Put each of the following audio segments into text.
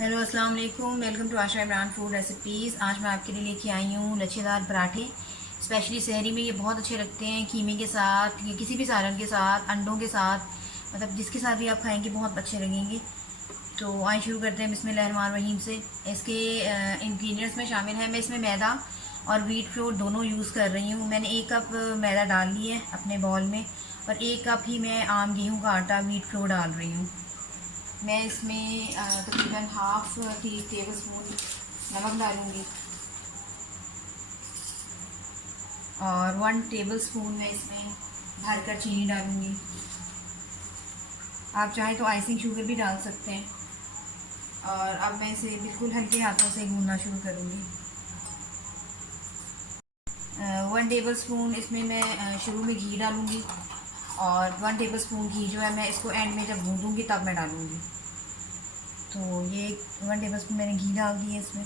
Hello अस्सलाम वालेकुम, welcome to Asha Imran food recipes. आज मैं आपके लिए लेके आई हूँ लच्छेदार पराठे। स्पेशली सहरी में ये बहुत अच्छे लगते हैं, कीमे के साथ या किसी भी सालन के साथ, अंडों के साथ, मतलब जिसके साथ भी आप खाएंगे बहुत अच्छे लगेंगे। तो आइए शुरू करते हैं बिस्मिल्लाहिर्रहमानिर्रहीम से। इसके इंग्रेडिएंट्स में शामिल है, मैं इसमें मैदा और व्हीट फ्लोर दोनों यूज़ कर रही हूँ। मैंने 1 कप मैदा डाल ली है अपने बॉल में, और 1 कप ही मैं आम गेहूँ का आटा व्हीट फ्लोर डाल रही हूँ। मैं इसमें तकरीबन हाफ टी टेबल स्पून नमक डालूँगी, और 1 टेबल स्पून मैं इसमें भरकर चीनी डालूँगी। आप चाहें तो आइसिंग शुगर भी डाल सकते हैं। और अब मैं इसे बिल्कुल हल्के हाथों से गूंदना शुरू करूँगी। 1 टेबल स्पून इसमें मैं शुरू में घी डालूँगी, और 1 टेबल स्पून घी जो है मैं इसको एंड में जब गूंदूँगी तब मैं डालूँगी। तो ये 1 टेबल स्पून मैंने घी डाल दी है इसमें।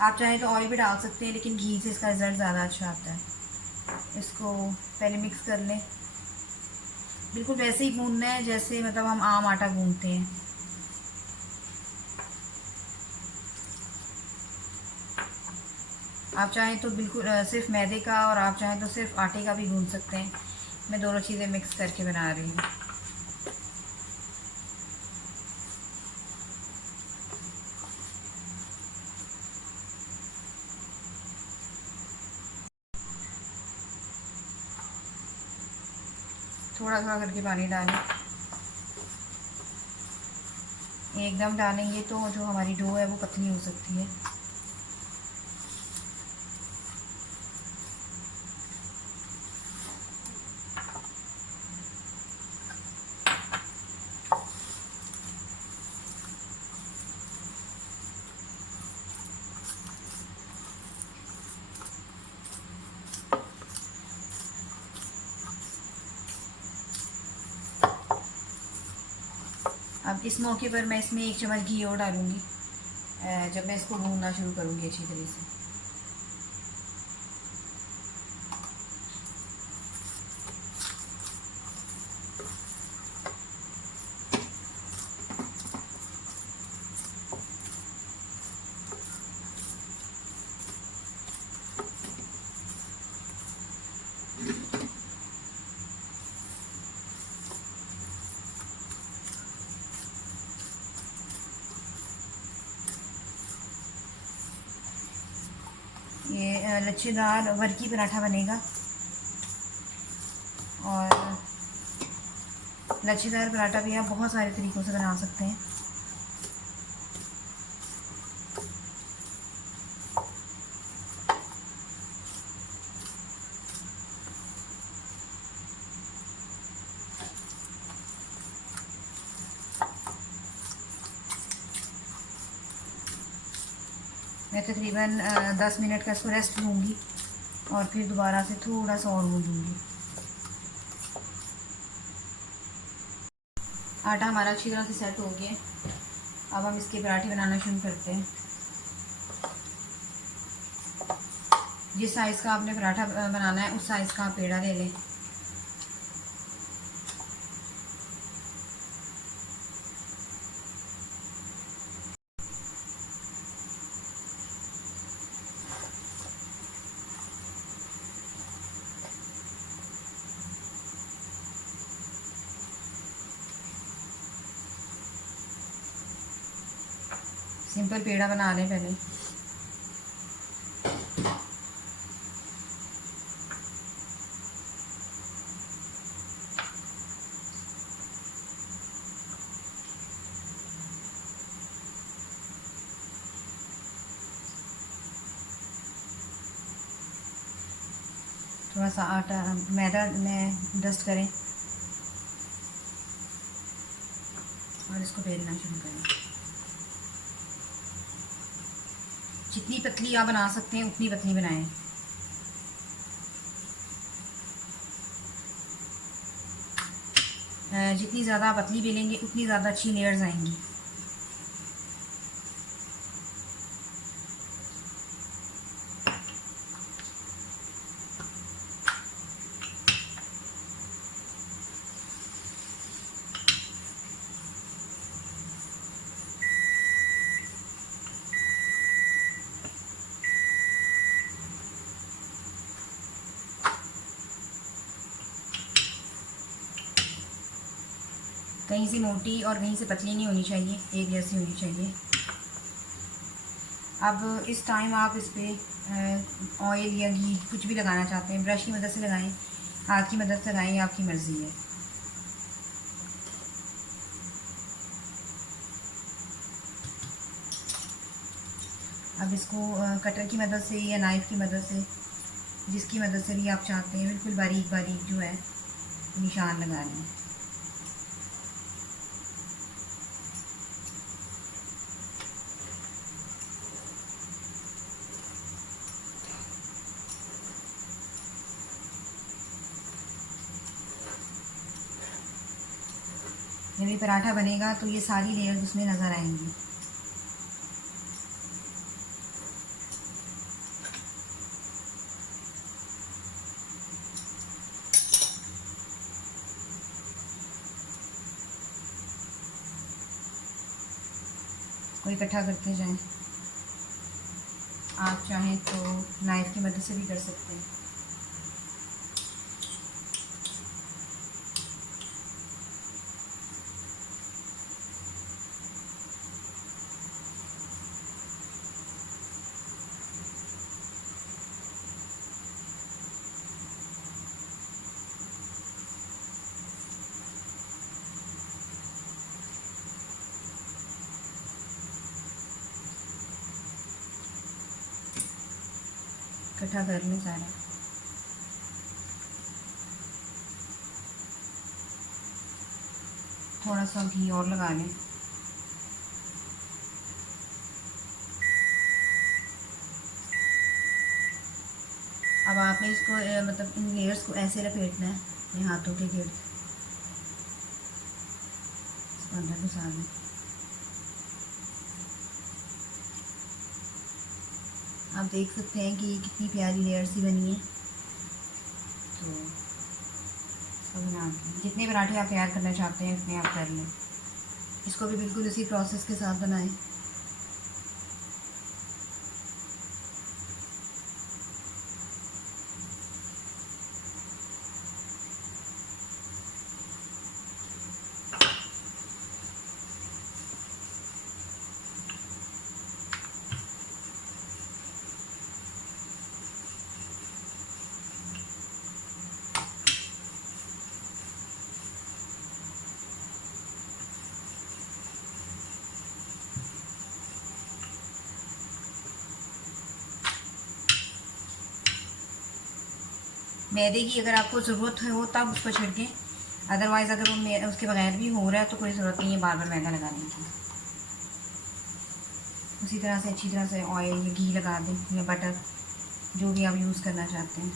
आप चाहें तो ऑयल भी डाल सकते हैं, लेकिन घी से इसका रिज़ल्ट ज़्यादा अच्छा आता है। इसको पहले मिक्स कर लें। बिल्कुल वैसे ही गूंदना है जैसे मतलब हम आम आटा गूंदते हैं। आप चाहें तो बिल्कुल सिर्फ मैदे का, और आप चाहें तो सिर्फ आटे का भी गूंद सकते हैं। मैं दोनों चीज़ें मिक्स करके बना रही हूँ। थोड़ा थोड़ा करके पानी डालें। एकदम डालेंगे तो जो हमारी डो है वो पतली हो सकती है। अब इस मौके पर मैं इसमें 1 चम्मच घी और डालूँगी, जब मैं इसको भूनना शुरू करूँगी अच्छी तरह से। ये लच्छेदार वर्की पराठा बनेगा। और लच्छेदार पराठा भी आप बहुत सारे तरीक़ों से बना सकते हैं। मैं तकरीबन 10 मिनट का इसको रेस्ट दूँगी, और फिर दोबारा से थोड़ा सा और गूँधूँगी। आटा हमारा अच्छी तरह से सेट हो गया। अब हम इसके पराठे बनाना शुरू करते हैं। जिस साइज़ का आपने पराठा बनाना है उस साइज़ का आप पेड़ा ले लें। सिंपल पेड़ा बना लें पहले। थोड़ा सा आटा मैदा में डस्ट करें, और इसको बेलना शुरू करें। जितनी पतली आप बना सकते हैं उतनी पतली बनाएं। जितनी ज़्यादा आप पतली बेलेंगे उतनी ज़्यादा अच्छी लेयर्स आएंगी। कहीं से मोटी और कहीं से पतली नहीं होनी चाहिए, एक जैसी होनी चाहिए। अब इस टाइम आप इस पर ऑयल या घी कुछ भी लगाना चाहते हैं, ब्रश की मदद से लगाएं, हाथ की मदद से लगाएं, आपकी मर्ज़ी है। अब इसको कटर की मदद से या नाइफ़ की मदद से, जिसकी मदद से भी आप चाहते हैं, बिल्कुल बारीक बारीक जो है निशान लगा लें। जब ये पराठा बनेगा तो ये सारी लेयर्स उसमें नज़र आएंगी। इसको इकट्ठा करते जाएं। आप चाहें तो नाइफ़ की मदद से भी कर सकते हैं। इकट्ठा कर लें सारा। थोड़ा सा घी और लगा लें। अब आपने इसको मतलब इन लेयर्स को ऐसे लपेटना है अपने हाथों के गिर्द, इसको अंदर घुसा दें। आप देख सकते हैं कि कितनी प्यारी लेयर्स ही बनी है। तो इसको बना के जितने पराठे आप तैयार करना चाहते हैं उतने आप कर लें। इसको भी बिल्कुल उसी प्रोसेस के साथ बनाएं। मैदे की अगर आपको ज़रूरत हो तब उसको छिड़कें, अदरवाइज़ अगर वो उसके बगैर भी हो रहा है तो कोई ज़रूरत नहीं है बार बार मैदा लगाने की। उसी तरह से अच्छी तरह से ऑयल या घी लगा दें या बटर, जो भी आप यूज़ करना चाहते हैं।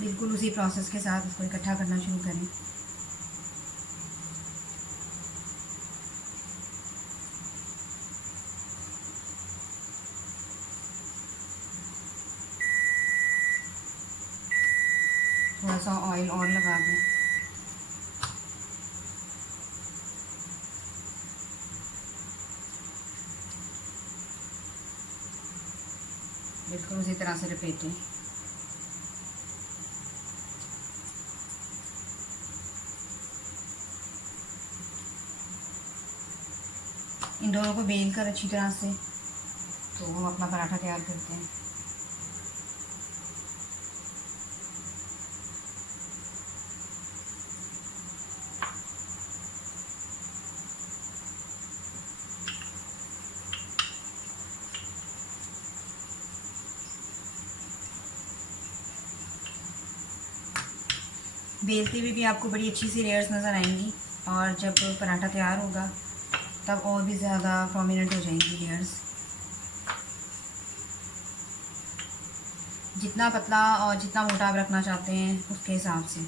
बिल्कुल उसी प्रोसेस के साथ इसको इकट्ठा करना शुरू करें। थोड़ा सा ऑयल और लगा दें। बिल्कुल उसी तरह से लपेटें। इन दोनों को बेल कर अच्छी तरह से तो हम अपना पराठा तैयार करते हैं। बेलते हुए भी आपको बड़ी अच्छी सी लेयर्स नज़र आएंगी और जब पराठा तैयार होगा तब और भी ज़्यादा प्रोमिनेंट हो जाएंगी लेयर्स। जितना पतला और जितना मोटा आप रखना चाहते हैं उसके हिसाब से।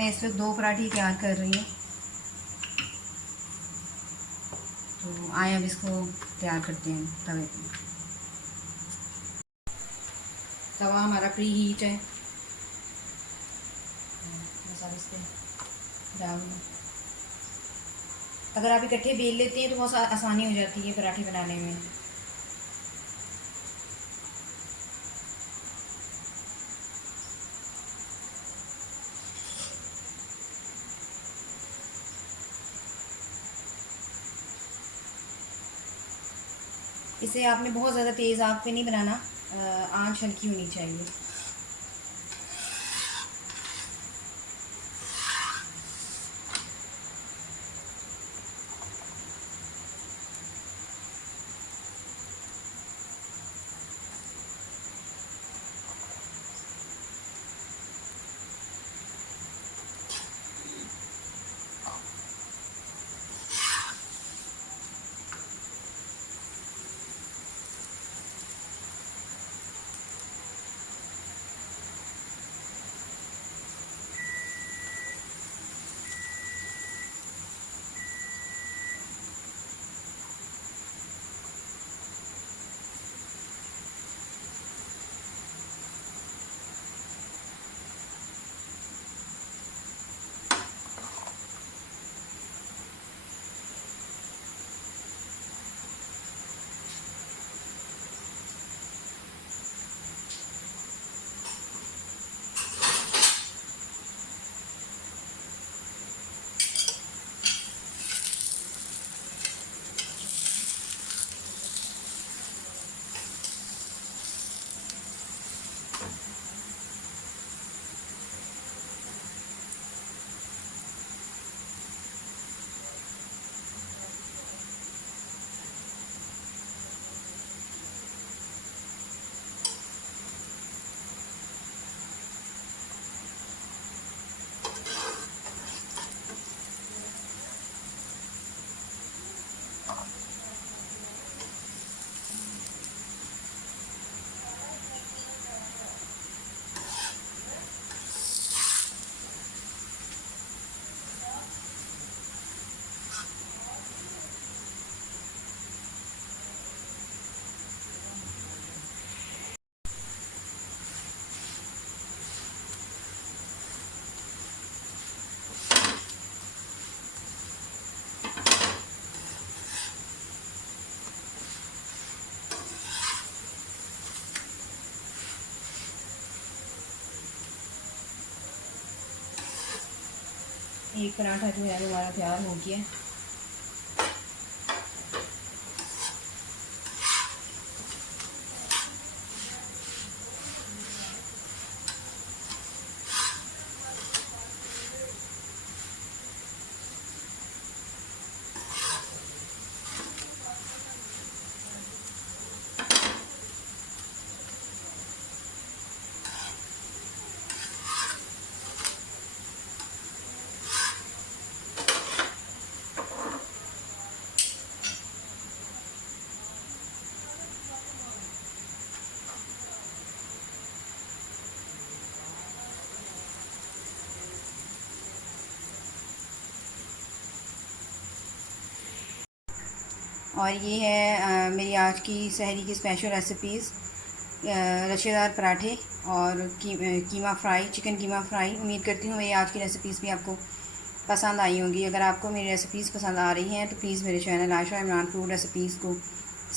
मैं इस वक्त 2 पराठे तैयार कर रही हूँ। तो आए अब इसको तैयार करते हैं तवे पे। तवा हमारा प्री हीट है, बस अब इस पर डाल दूँ। अगर आप इकट्ठे बेल लेते हैं तो बहुत आसानी हो जाती है पराठे बनाने में। इसे आपने बहुत ज़्यादा तेज़ आग पे नहीं बनाना, आंच हल्की होनी चाहिए। एक पराठा जो है हमारा तैयार हो गया है। और ये है मेरी आज की सहरी की स्पेशल रेसिपीज़, लच्छेदार पराठे और कीमा फ्राई, चिकन कीमा फ्राई। उम्मीद करती हूँ मेरी आज की रेसिपीज़ भी आपको पसंद आई होंगी। अगर आपको मेरी रेसिपीज़ पसंद आ रही हैं तो प्लीज़ मेरे channel Ayesha Imran food recipes को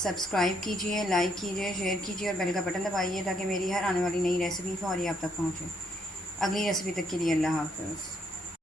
सब्सक्राइब कीजिए, लाइक कीजिए, शेयर कीजिए और बेल का बटन दबाइए ताकि मेरी हर आने वाली नई रेसिपी फौरी आप तक पहुँचे। अगली रेसिपी तक के लिए अल्लाह हाफ़िज़।